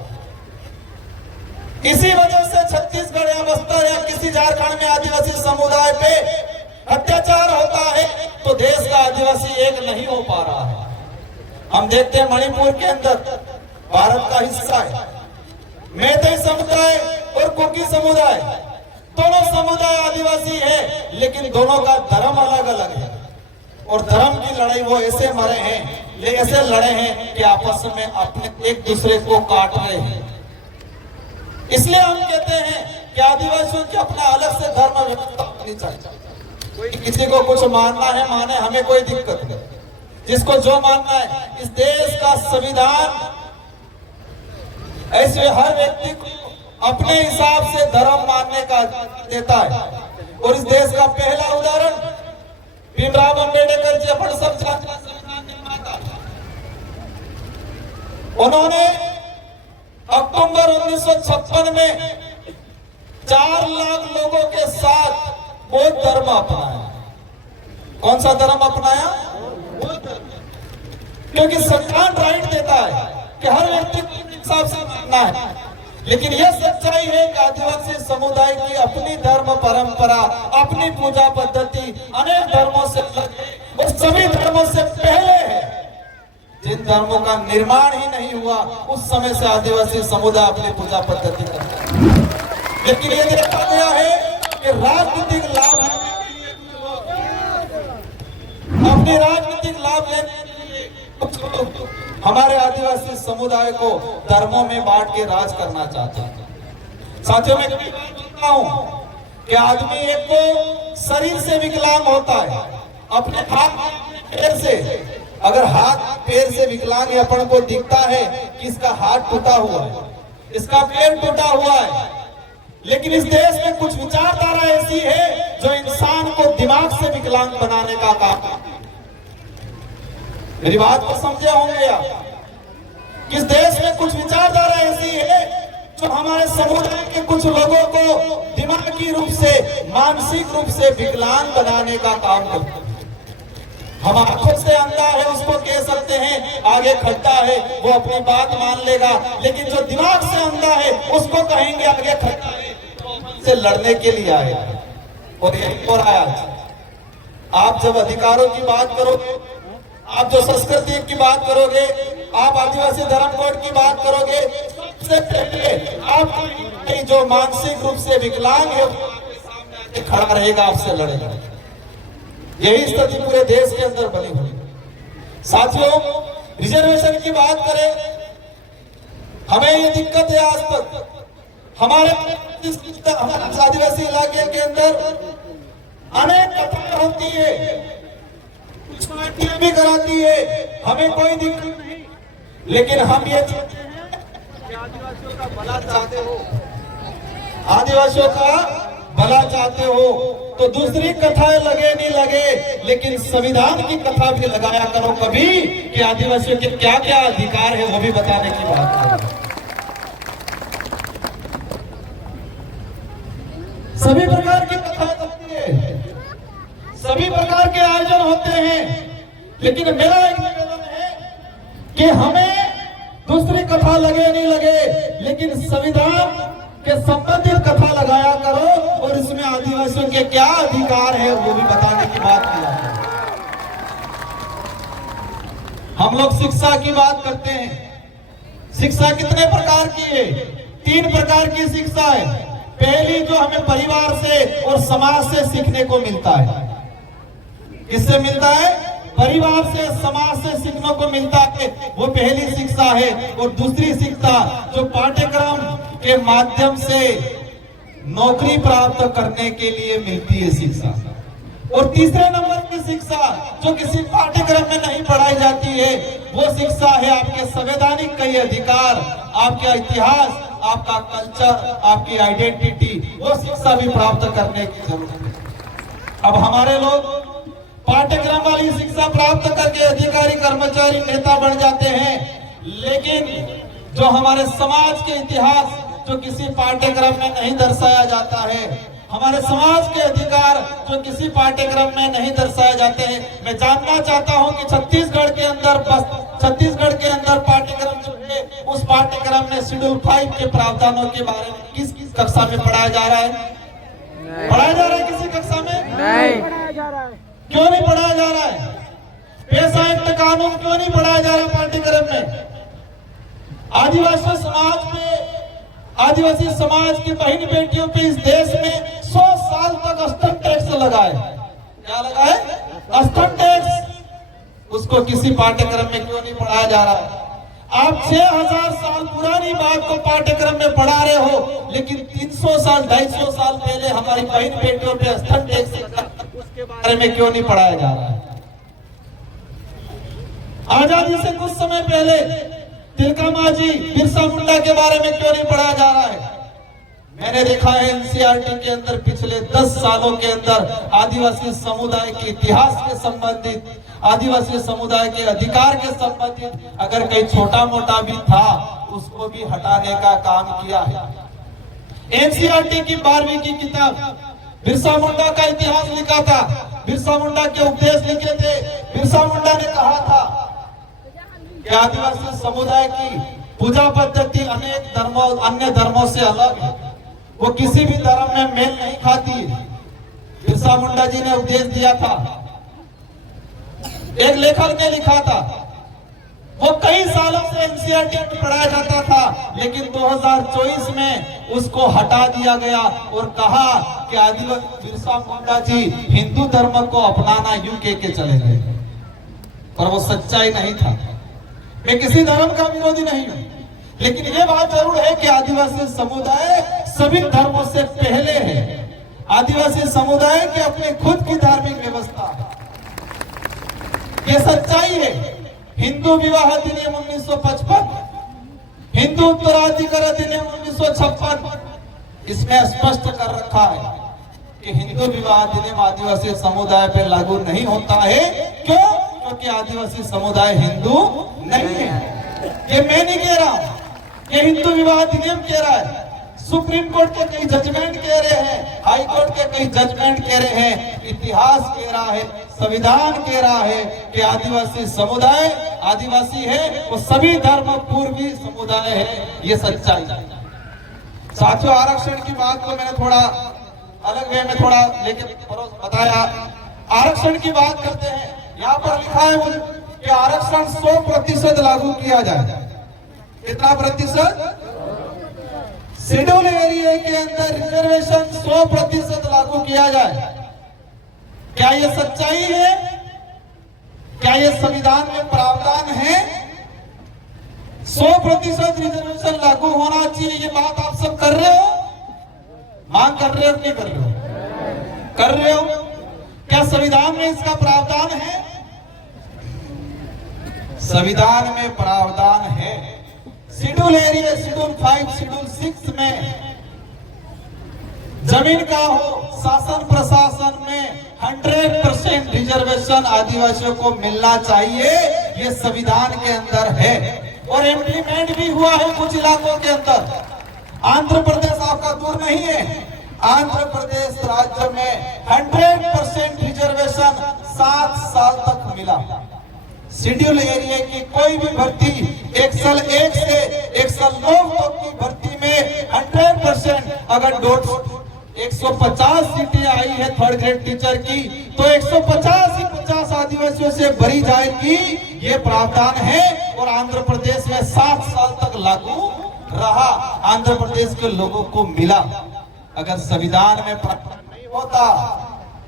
इसी वजह से छत्तीसगढ़ या बस्तर या किसी झारखंड में आदिवासी समुदाय पे अत्याचार होता है तो देश का आदिवासी एक नहीं हो पा रहा है। हम देखते हैं मणिपुर के अंदर भारत का हिस्सा है, मैतेई समुदाय और कुकी समुदाय, दोनों समुदाय आदिवासी है, लेकिन दोनों का धर्म अलग अलग है। और धर्म की लड़ाई वो ऐसे मरे हैं, ऐसे लड़े हैं कि आपस में अपने एक दूसरे को काट रहे हैं। इसलिए हम कहते हैं कि आदिवासियों की अपना अलग से धर्म व्यवस्था होनी चाहिए। किसी को कुछ मानना है माने, हमें कोई दिक्कत नहीं, जिसको जो मानना है। इस देश का संविधान ऐसे हर व्यक्ति को अपने हिसाब से धर्म मानने का देता है। और इस देश का पहला उदाहरण भीमराव अंबेडकर जी, अपन सब जानते हैं, संविधान निर्माता। उन्होंने अक्टूबर 1956 में 4 लाख लोगों के साथ बौद्ध धर्म अपनाया। कौन सा धर्म अपनाया? बौद्ध धर्म। क्योंकि संविधान राइट देता है कि हर व्यक्ति को हिसाब से मानना है, लेकिन यह सच्चाई है कि आदिवासी समुदाय की अपनी धर्म परंपरा, अपनी पूजा पद्धति अनेक धर्मों से और सभी धर्मों से पहले है। जिन धर्मों का निर्माण ही नहीं हुआ उस समय से आदिवासी समुदाय अपनी पूजा पद्धति करते हैं। लेकिन ये देखा गया है कि राजनीतिक लाभ अपने राजनीतिक लाभ लेने के लिए हमारे आदिवासी समुदाय को धर्मों में बांट के राज करना चाहते हैं। साथियों, मैं कई बार बोलता हूं कि आदमी एक तो शरीर से विकलांग होता है, अपने हाथ पैर से। अगर हाथ पैर से विकलांग अपन को दिखता है कि इसका हाथ टूटा हुआ है, इसका पैर टूटा हुआ है, लेकिन इस देश में कुछ विचारधारा ऐसी है जो इंसान को दिमाग से विकलांग बनाने का काम। मेरी बात को समझे होंगे आप? किस देश में कुछ विचारधारा ऐसी है जो हमारे समुदाय के कुछ लोगों को दिमागी रूप से, मानसिक रूप से विकलांग बनाने का काम करते हैं। हम आंखों से अंधा है उसको कह सकते हैं आगे खड्डा है, वो अपनी बात मान लेगा, लेकिन जो दिमाग से अंधा है उसको कहेंगे आगे खड्डा है, से लड़ने के लिए आए। और यही हो रहा है आज। आप जब अधिकारों की बात करोगे, आप जो संस्कृति की बात करोगे, आप आदिवासी धर्म कोड की बात करोगे, सबसे पहले आप जो मानसिक रूप से विकलांग है वो खड़ा रहेगा, आपसे लड़ेगा। यही स्थिति पूरे देश के अंदर बनी हुई। साथियों, रिजर्वेशन की बात करें, हमें ये दिक्कत है आज तक हमारे आदिवासी इलाके के अंदर अनेक कथाएं होती है, भी कराती है, हमें कोई दिक्कत नहीं, लेकिन हम ये आदिवासियों का भला चाहते हो, आदिवासियों का भला चाहते हो तो दूसरी कथाएं लगे नहीं लगे, लेकिन संविधान की कथा भी लगाया करो कभी कि आदिवासियों के क्या क्या अधिकार है वो भी बताने की बात करो। सभी प्रकार की कथाएं होती है, सभी प्रकार के आयोजन होते हैं, लेकिन मेरा एक निवेदन है कि हमें दूसरी कथा लगे नहीं लगे, लेकिन संविधान के संबंधित कथा लगाया करो और इसमें आदिवासियों के क्या अधिकार है वो भी बताने की बात किया है। हम लोग शिक्षा की बात करते हैं। शिक्षा कितने प्रकार की है? 3 प्रकार की शिक्षा है। पहली जो हमें परिवार से और समाज से सीखने को मिलता है। किससे मिलता है? परिवार से, समाज से सीखने को मिलता है, वो पहली शिक्षा है। और दूसरी शिक्षा जो पाठ्यक्रम के माध्यम से नौकरी प्राप्त करने के लिए मिलती है शिक्षा। और तीसरे नंबर की शिक्षा जो किसी पाठ्यक्रम में नहीं पढ़ाई जाती है वो शिक्षा है आपके संवैधानिक कई अधिकार, आपका इतिहास, आपका कल्चर, आपकी आइडेंटिटी, वो शिक्षा भी प्राप्त करने की जरूरत है। अब हमारे लोग पाठ्यक्रम वाली शिक्षा प्राप्त करके अधिकारी, कर्मचारी, नेता बन जाते हैं, लेकिन जो हमारे समाज के इतिहास जो किसी पाठ्यक्रम में नहीं दर्शाया जाता है, हमारे समाज के अधिकार जो किसी पाठ्यक्रम में नहीं दर्शाए जाते हैं। मैं जानना चाहता हूं कि छत्तीसगढ़ के अंदर पाठ्यक्रम जो है उस पाठ्यक्रम में शेड्यूल 5 के प्रावधानों के बारे में किस किस कक्षा में पढ़ाया जा रहा है? पढ़ाया जा रहा है किसी कक्षा में? नहीं पढ़ाया जा रहा है। क्यों नहीं पढ़ाया जा रहा है? पेशा एक्ट कानून क्यों नहीं पढ़ाया जा रहा पाठ्यक्रम में? आदिवासी समाज की बहन बेटियों पे इस देश में 100 साल तक स्तन टैक्स लगा है। क्या लगा है? स्तन टैक्स। उसको किसी पाठ्यक्रम में क्यों नहीं पढ़ाया जा रहा है? आप 6000 साल पुरानी बात को पाठ्यक्रम में पढ़ा रहे हो, लेकिन 300 साल 250 साल पहले हमारी बहन बेटियों पे स्तन टैक्स उसके बारे में क्यों नहीं पढ़ाया जा रहा है? आजादी से कुछ समय पहले तिलका मांझी, बिरसा मुंडा के बारे में क्यों नहीं पढ़ाया जा रहा है? मैंने देखा है एनसीईआरटी के अंदर पिछले 10 सालों के अंदर आदिवासी समुदाय के इतिहास के संबंधित, आदिवासी समुदाय के अधिकार के संबंधित अगर कहीं छोटा मोटा भी था उसको भी हटाने का काम किया है। एनसीईआरटी की 12वीं की किताब बिरसा मुंडा का इतिहास लिखा था, बिरसा मुंडा के उपदेश लिखे थे। बिरसा मुंडा ने कहा था कि आदिवासी समुदाय की पूजा पद्धति अनेक धर्मों अन्य धर्मों से अलग है, वो किसी भी धर्म में मेल नहीं खाती है। बिरसा मुंडा जी ने उपदेश दिया था, एक लेखक ने लिखा था, वो कई सालों से एनसीईआरटी में पढ़ाया जाता था, लेकिन 2024 में उसको हटा दिया गया और कहा कि आदिवासी बिरसा मुंडा जी हिंदू धर्म को अपनाना यूके के चले गए। और वो सच्चाई नहीं था। मैं किसी धर्म का विरोधी नहीं हूं, लेकिन ये बात जरूर है कि आदिवासी समुदाय सभी धर्मों से पहले है। आदिवासी समुदाय की अपनी खुद की धार्मिक व्यवस्था है, ये सच्चाई है। हिंदू विवाह अधिनियम 1955, हिंदू उत्तराधिकार अधिनियम 1956, इसमें स्पष्ट कर रखा है कि हिंदू विवाह अधिनियम आदिवासी समुदाय पर लागू नहीं होता है। क्यों? क्योंकि आदिवासी समुदाय हिंदू नहीं है। ये मैं नहीं कह रहा हूं, ये हिंदू विवाह अधिनियम कह रहा है। सुप्रीम कोर्ट के कई जजमेंट कह रहे हैं, हाई कोर्ट के कई जजमेंट कह रहे हैं, इतिहास कह रहा है, संविधान कह रहा है कि आदिवासी समुदाय आदिवासी है, वो सभी धर्म पूर्वी समुदाय है। ये सच्चाई है। साथियों, आरक्षण की बात को मैंने थोड़ा अलग वे में थोड़ा लेके बताया। आरक्षण की बात करते हैं, यहाँ पर लिखा है मुझे कि आरक्षण 100% लागू किया जाए। कितना प्रतिशत? शेड्यूल एरिया के अंदर रिजर्वेशन 100% लागू किया जाए। क्या ये सच्चाई है? क्या ये संविधान में प्रावधान है? 100% रिजर्वेशन लागू होना चाहिए, ये बात आप सब कर रहे हो? मांग कर रहे हो नहीं कर रहे हो? कर रहे हो। क्या संविधान में इसका प्रावधान है? संविधान में प्रावधान है। शेड्यूल एरिया, शेड्यूल 5, शेड्यूल 6 में जमीन का हो, शासन प्रशासन में 100% रिजर्वेशन आदिवासियों को मिलना चाहिए, ये संविधान के अंदर है और इम्प्लीमेंट भी हुआ है कुछ इलाकों के अंदर। आंध्र प्रदेश आपका दूर नहीं है, आंध्र प्रदेश राज्य में 100% रिजर्वेशन 7 साल तक मिला। शेड्यूल एरिया की कोई भी भर्ती एक्सल 1 से एक्सल 9 तक की भर्ती में 100% अगर 150 सीटें आई है थर्ड ग्रेड टीचर की, तो 150 ही 50 आदिवासियों से भरी जाएगी, ये प्रावधान है। और आंध्र प्रदेश में 7 साल तक लागू रहा, आंध्र प्रदेश के लोगों को मिला। अगर संविधान में प्रावधान नहीं होता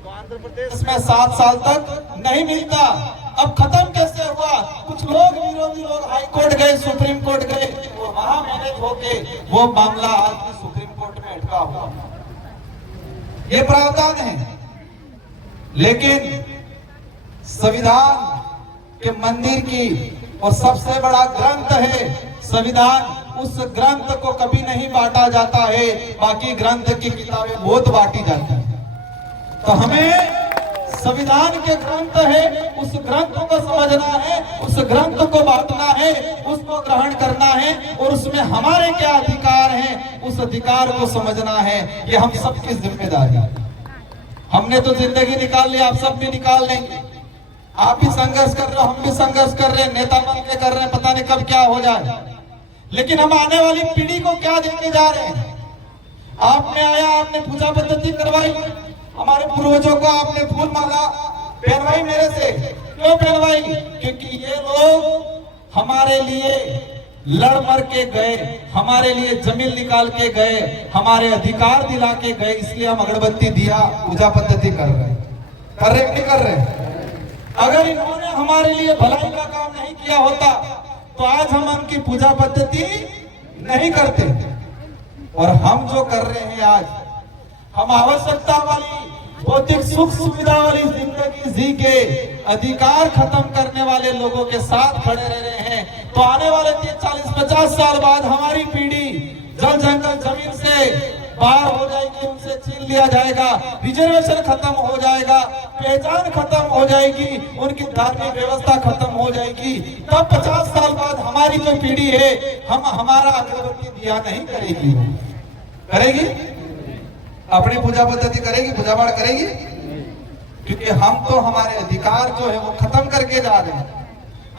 तो आंध्र प्रदेश में 7 साल तक नहीं मिलता। अब खत्म कैसे हुआ? कुछ लोग विरोधी लोग हाई कोर्ट गए, सुप्रीम कोर्ट गए, और वहां मैनेज होके वो मामला आज भी सुप्रीम कोर्ट में अटका हुआ। ये प्रावधान है, लेकिन संविधान के मंदिर की और सबसे बड़ा ग्रंथ है संविधान, उस ग्रंथ को कभी नहीं बांटा जाता है। बाकी ग्रंथ की किताबें बहुत बांटी जाती है। तो हमें संविधान के ग्रंथ है, उस ग्रंथ को समझना है, उस ग्रंथ को बांटना है, उसको ग्रहण करना है और उसमें हमारे क्या अधिकार हैं, उस अधिकार को समझना है। ये हम सबकी जिम्मेदारी है। हमने तो जिंदगी निकाल ली, आप सब भी निकाल लेंगे। आप भी संघर्ष कर रहे हो, हम भी संघर्ष कर रहे हैं, नेता बन के कर रहे हैं, पता नहीं कब क्या हो जाए। लेकिन हम आने वाली पीढ़ी को क्या देने जा रहे हैं? आप में आया, आपने पूजा पद्धति करवाई, हमारे पूर्वजों को आपने फूल माला पहनवाई मेरे से। क्यों पहनवाई? क्योंकि ये लोग हमारे लिए लड़ मर के गए, हमारे लिए जमीन निकाल के गए, हमारे अधिकार दिला के गए, इसलिए हम अगरबत्ती दिया पूजा पद्धति कर रहे हैं, नहीं कर रहे? अगर इन्होंने हमारे लिए भलाई का काम नहीं किया होता तो आज हम उनकी पूजा पद्धति नहीं करते। और हम जो कर रहे हैं आज, हम आवश्यकता वाली भौतिक सुख सुविधा वाली जिंदगी जी के अधिकार खत्म करने वाले लोगों के साथ खड़े रह रहे हैं। तो आने वाले 40-50 साल बाद हमारी पीढ़ी जल जंगल जमीन से बाहर हो जाएगी, उनसे छीन लिया जाएगा, रिजर्वेशन खत्म हो जाएगा, पहचान खत्म हो जाएगी, उनकी धार्मिक व्यवस्था खत्म हो जाएगी। तब 50 साल बाद हमारी जो पीढ़ी है, हम हमारा अगरबत्ती दिया नहीं करेगी। करेगी? अपनी पूजा पद्धति करेगी, पूजा पाठ करेगी? क्योंकि हम तो हमारे अधिकार जो है वो खत्म करके जा रहे हैं।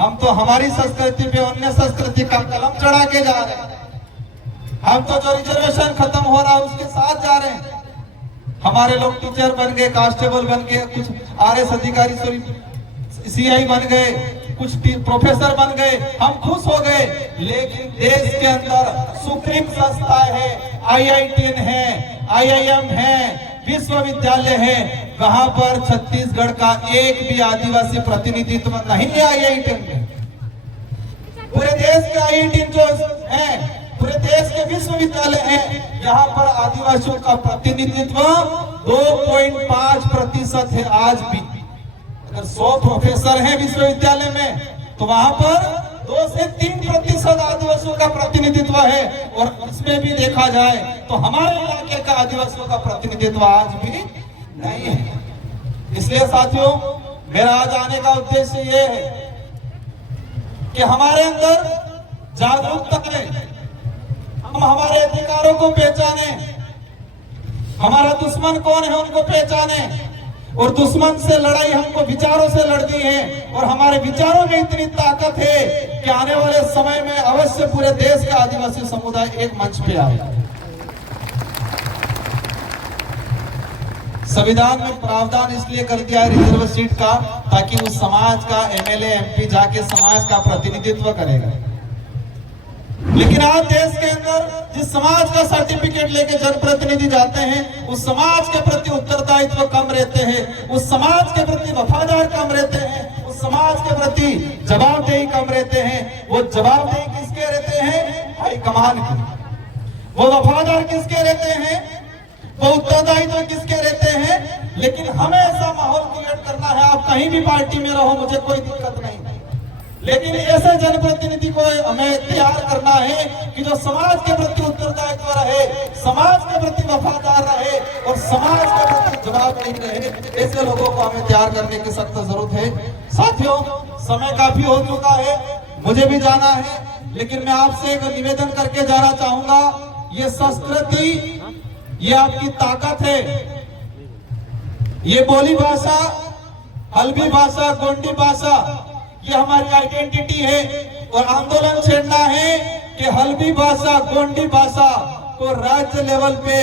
हम तो हमारी संस्कृति पे अन्य संस्कृति का कलम चढ़ा के जा रहे हैं। हम तो जो रिजर्वेशन खत्म हो रहा है उसके साथ जा रहे हैं। हमारे लोग टीचर बन गए, कांस्टेबल बन गए, कुछ आरएस अधिकारी सीआई बन गए, कुछ प्रोफेसर बन गए, हम खुश हो गए। लेकिन देश के अंदर सुप्रीम संस्थाएं है, IITN है, IIM है, विश्वविद्यालय है, वहां पर छत्तीसगढ़ का एक भी आदिवासी प्रतिनिधित्व नहीं है IITN में। पूरे देश के IITN जो है, पूरे देश के विश्वविद्यालय हैं, यहाँ पर आदिवासियों का प्रतिनिधित्व 2.5% है आज भी। अगर 100 प्रोफेसर हैं विश्वविद्यालय में तो वहां पर 2 से 3% आदिवासियों का प्रतिनिधित्व है। और इसमें भी देखा जाए तो हमारे इलाके का आदिवासियों का प्रतिनिधित्व आज भी नहीं है। इसलिए साथियों, मेरा आज आने का उद्देश्य ये है कि हमारे अंदर जागरूकता है, हम हमारे अधिकारों को पहचाने, हमारा दुश्मन कौन है उनको पहचाने, और दुश्मन से लड़ाई हमको विचारों से लड़नी है। और हमारे विचारों में इतनी ताकत है कि आने वाले समय में अवश्य पूरे देश का आदिवासी समुदाय एक मंच पे आए। संविधान में प्रावधान इसलिए कर दिया है रिजर्व सीट का, ताकि उस समाज का MLA MP जाके समाज का प्रतिनिधित्व करेगा। लेकिन आज देश के अंदर जिस समाज का सर्टिफिकेट लेके जनप्रतिनिधि जाते हैं, उस समाज के प्रति उत्तरदायित्व कम रहते हैं, उस समाज के प्रति वफादार कम रहते हैं, उस समाज के प्रति जवाबदेही कम रहते हैं। वो जवाबदेही किसके रहते हैं? हाईकमान की। वो वफादार किसके रहते हैं? वो उत्तरदायित्व किसके रहते हैं? लेकिन हमें ऐसा माहौल क्रिएट करना है, आप कहीं भी पार्टी में रहो, मुझे कोई दिक्कत नहीं, लेकिन ऐसे जनप्रतिनिधि को हमें तैयार करना है कि जो समाज के प्रति उत्तरदायित्व रहे, समाज के प्रति वफादार रहे और समाज के प्रति जवाबदेही रहे। ऐसे लोगों को हमें तैयार करने की सख्त जरूरत है। साथियों, समय काफी हो चुका है, मुझे भी जाना है, लेकिन मैं आपसे एक निवेदन करके जाना चाहूंगा। ये संस्कृति, ये आपकी ताकत है। ये बोली भाषा, हल्बी भाषा, गोंडी भाषा, ये हमारी आइडेंटिटी है। और आंदोलन छेड़ना है कि हल्बी भाषा, गोंडी भाषा को राज्य लेवल पे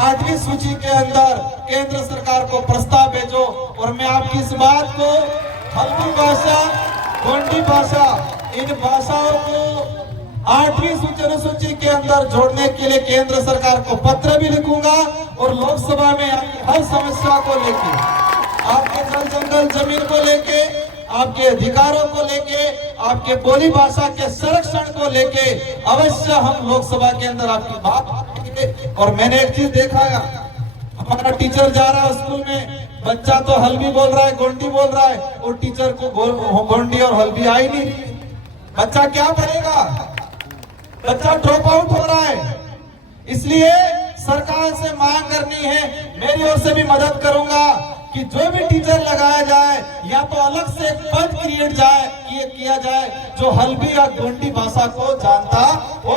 8वीं सूची के अंदर केंद्र सरकार को प्रस्ताव भेजो। और मैं आपकी इस बात को, हल्बी भाषा, गोंडी भाषा, इन भाषाओं को 8वीं सूची के अंदर जोड़ने के लिए केंद्र सरकार को पत्र भी लिखूंगा। और लोकसभा में हर समस्या को लेके, आपके जल जंगल जमीन को लेके, आपके अधिकारों को लेके, आपके बोली भाषा के संरक्षण को लेके अवश्य हम लोकसभा के अंदर आपकी बात रखेंगे। और मैंने एक चीज देखा है, हमारा टीचर जा रहा है स्कूल में, बच्चा तो हल्बी बोल रहा है, गोंडी बोल रहा है, और टीचर को गोंडी और हल्बी आई नहीं। बच्चा क्या पढ़ेगा? बच्चा ड्रॉप आउट हो रहा है। इसलिए सरकार से मांग करनी है, मेरी ओर से भी मदद करूंगा कि जो भी टीचर लगाया जाए, या तो अलग से एक पद क्रिएट किया जाए जो हल्बी या गोंडी भाषा को जानता हो,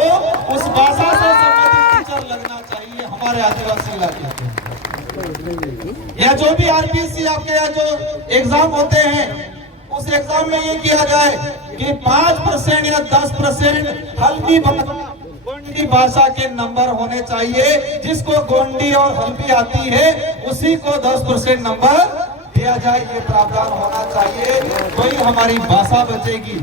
उस भाषा से संबंधित टीचर लगना चाहिए हमारे आदिवासी इलाके के। या जो भी RPSC आपके यहाँ जो एग्जाम होते हैं, उस एग्जाम में ये किया जाए कि 5% या 10% हल्बी गोंडी भाषा के नंबर होने चाहिए। जिसको गोंडी और हल्बी आती है उसी को 10% नंबर दिया जाए, ये प्रावधान होना चाहिए। तो ही हमारी भाषा बचेगी,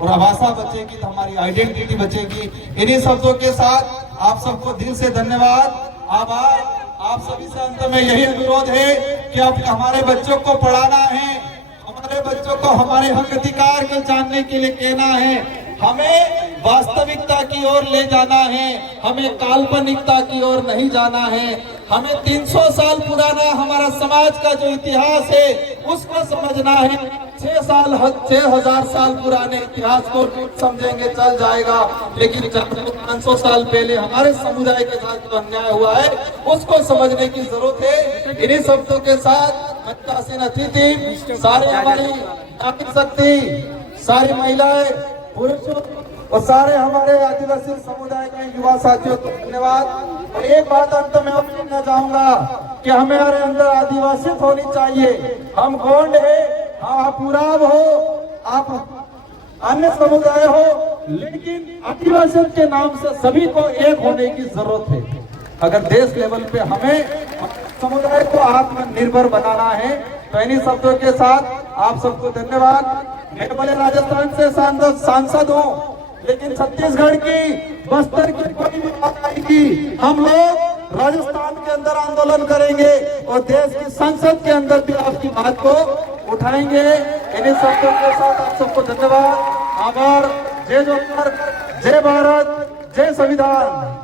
और भाषा बचेगी तो हमारी आइडेंटिटी बचेगी। इन्हीं शब्दों के साथ आप सबको दिल से धन्यवाद, आभार। आप सभी से अंत में यही अनुरोध है कि आप हमारे बच्चों को पढ़ाना है, हमारे बच्चों को हमारे हक अधिकार को जानने के लिए कहना है। हमें वास्तविकता की ओर ले जाना है, हमें काल्पनिकता की ओर नहीं जाना है। हमें 300 साल पुराना हमारा समाज का जो इतिहास है उसको समझना है। 6,000 साल पुराने इतिहास को समझेंगे चल जाएगा, लेकिन 500 साल पहले हमारे समुदाय के साथ जो अन्याय हुआ है उसको समझने की जरूरत है। इन्हीं शब्दों के साथ मंचासीन अतिथि, सारे हमारी नागरिक शक्ति, सारी महिलाएं, पुरुषों और सारे हमारे आदिवासी समुदाय के युवा साथियों को धन्यवाद। और एक बात अंत में और कहना चाहूंगा कि हमारे अंदर आदिवासी होनी चाहिए। हम गोंड है, आप उराव हो, आप अन्य समुदाय हो, लेकिन आदिवासियों के नाम से सभी को एक होने की जरूरत है। अगर देश लेवल पे हमें समुदाय को आत्मनिर्भर बनाना है तो इन्हीं शब्दों के साथ आप सबको धन्यवाद। मैं भले राजस्थान से सांसद हूँ, लेकिन छत्तीसगढ़ की, बस्तर की कोई भी बात आएगी, हम लोग राजस्थान के अंदर आंदोलन करेंगे और देश की संसद के अंदर भी आपकी बात को उठाएंगे। इन्हीं शब्दों के साथ आप सबको धन्यवाद, आभार। जय जोहार, जय भारत, जय संविधान।